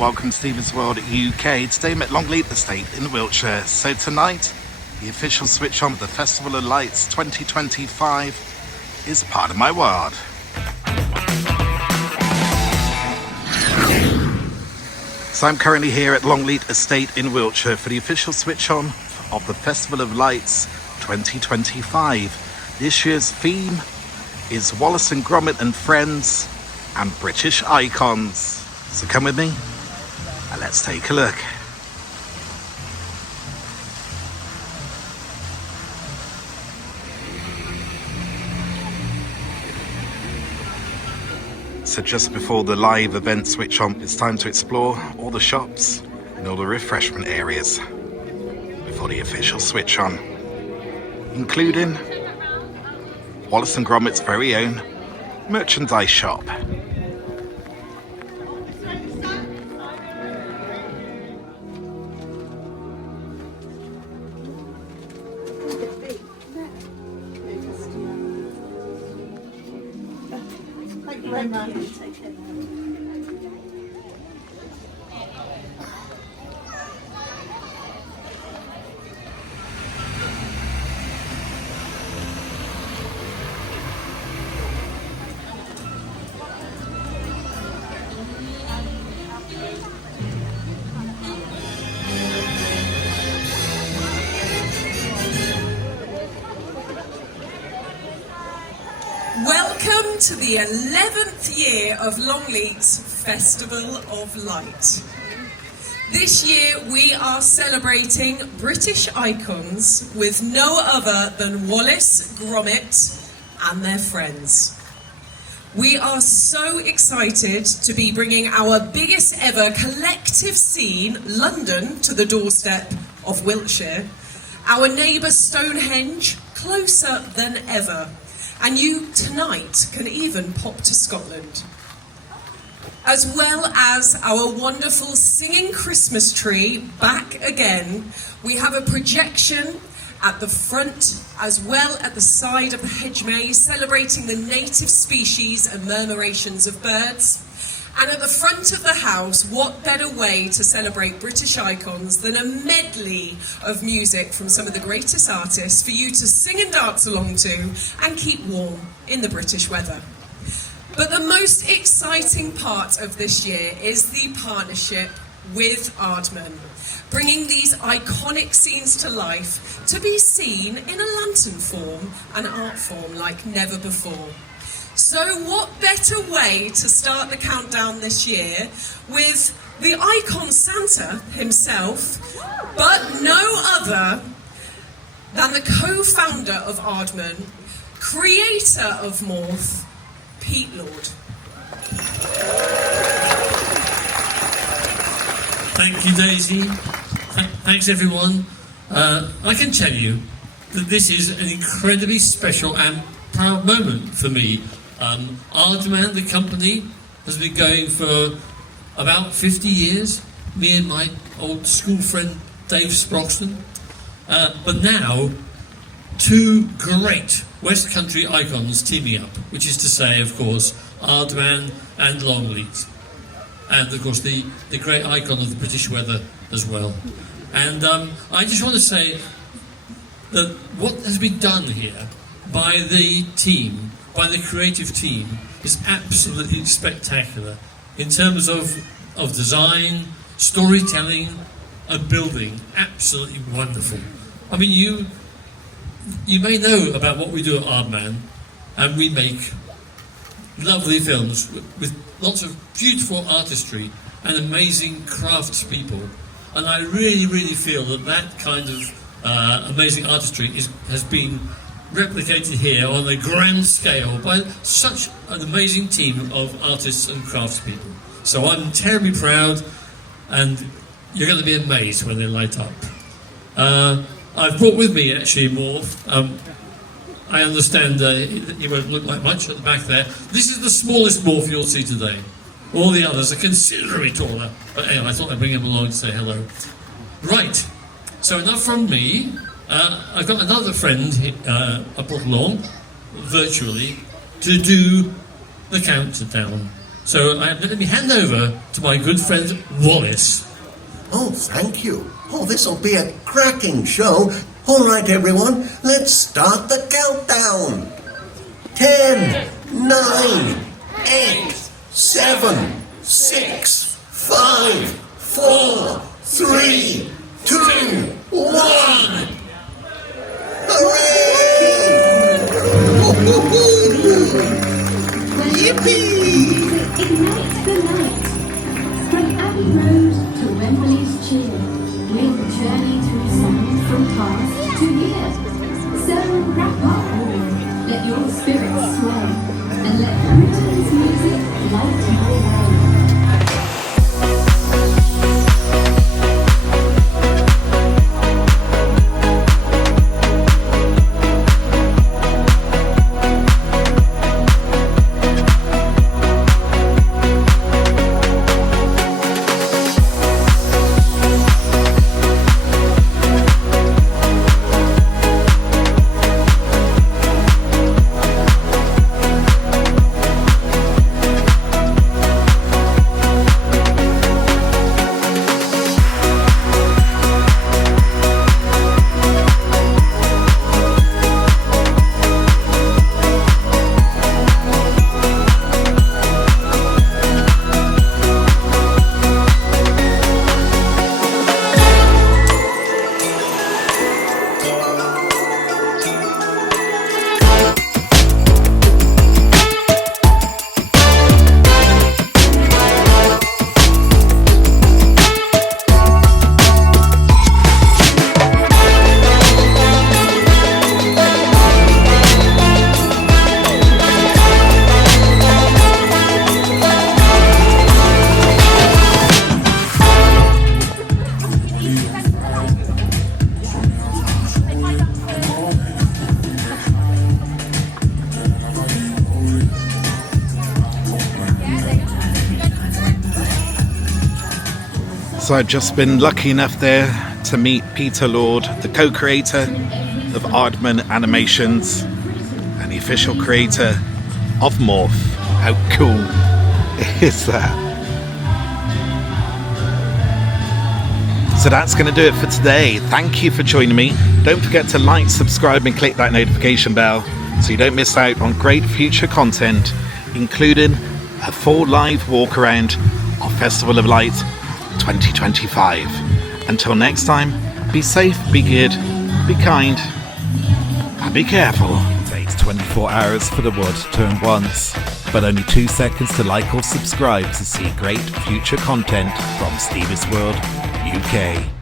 welcome to Stephen's World UK. Today I'm at Longleat Estate in Wiltshire. So tonight, the official switch on of the Festival of Lights 2025 is part of my world. So I'm currently here at Longleat Estate in Wiltshire for the official switch on of the Festival of Lights 2025. This year's theme is Wallace and Gromit and Friends and British icons. So come with me and let's take a look. So just before the live event switch on, it's time to explore all the shops and all the refreshment areas before the official switch on, including Wallace and Gromit's very own merchandise shop. Thank you very much. Welcome to the 11th year of Longleat's Festival of Light. This year we are celebrating British icons with no other than Wallace, Gromit and their friends. We are so excited to be bringing our biggest ever collective scene, London, to the doorstep of Wiltshire, our neighbour Stonehenge closer than ever. And you tonight can even pop to Scotland. As well as our wonderful singing Christmas tree back again, we have a projection at the front as well at the side of the hedge maze celebrating the native species and murmurations of birds. And at the front of the house, what better way to celebrate British icons than a medley of music from some of the greatest artists for you to sing and dance along to and keep warm in the British weather. But the most exciting part of this year is the partnership with Aardman, bringing these iconic scenes to life to be seen in a lantern form, an art form like never before. So what better way to start the countdown this year with the icon Santa himself, but no other than the co-founder of Aardman, creator of Morph, Pete Lord. Thank you, Daisy. Thanks, everyone. I can tell you that this is an incredibly special and proud moment for me. Aardman, the company, has been going for about 50 years, me and my old school friend Dave Sproxton. But now, two great West Country icons teaming up, which is to say, of course, Aardman and Longleat. And, of course, the great icon of the British weather as well. And I just want to say that what has been done here by the team, by the creative team, is absolutely spectacular in terms of design, storytelling and building. Absolutely wonderful. I mean, you may know about what we do at Aardman, and we make lovely films with lots of beautiful artistry and amazing craftspeople. And I really, really feel that kind of amazing artistry has been replicated here on a grand scale by such an amazing team of artists and craftspeople. So I'm terribly proud, and you're going to be amazed when they light up. I've brought with me actually Morph. I understand he won't look like much at the back there. This is the smallest Morph you'll see today. All the others are considerably taller. But anyway, I thought I'd bring him along to say hello. Right, so enough from me. I've got another friend I brought along, virtually, to do the countdown. So let me hand over to my good friend Wallace. Oh, thank you. Oh, this'll be a cracking show. All right, everyone, let's start the countdown. 10, 9, 8, 7, 6, 5, 4, 3, 2, 1. Hooray! Yippee! Ignite the light. From Abbey Road to Wembley's cheer, we'll journey through songs from past to here. So wrap up all, let your spirits sway, and let Britain's music light your way. So I've just been lucky enough there to meet Peter Lord, the co-creator of Aardman Animations and the official creator of Morph. How cool is that? So that's going to do it for today. Thank you for joining me. Don't forget to like, subscribe and click that notification bell so you don't miss out on great future content, including a full live walk around of Festival of Light 2025. Until next time, be safe, be good, be kind, and be careful. It takes 24 hours for the world to turn once, but only 2 seconds to like or subscribe to see great future content from Stevie's World UK.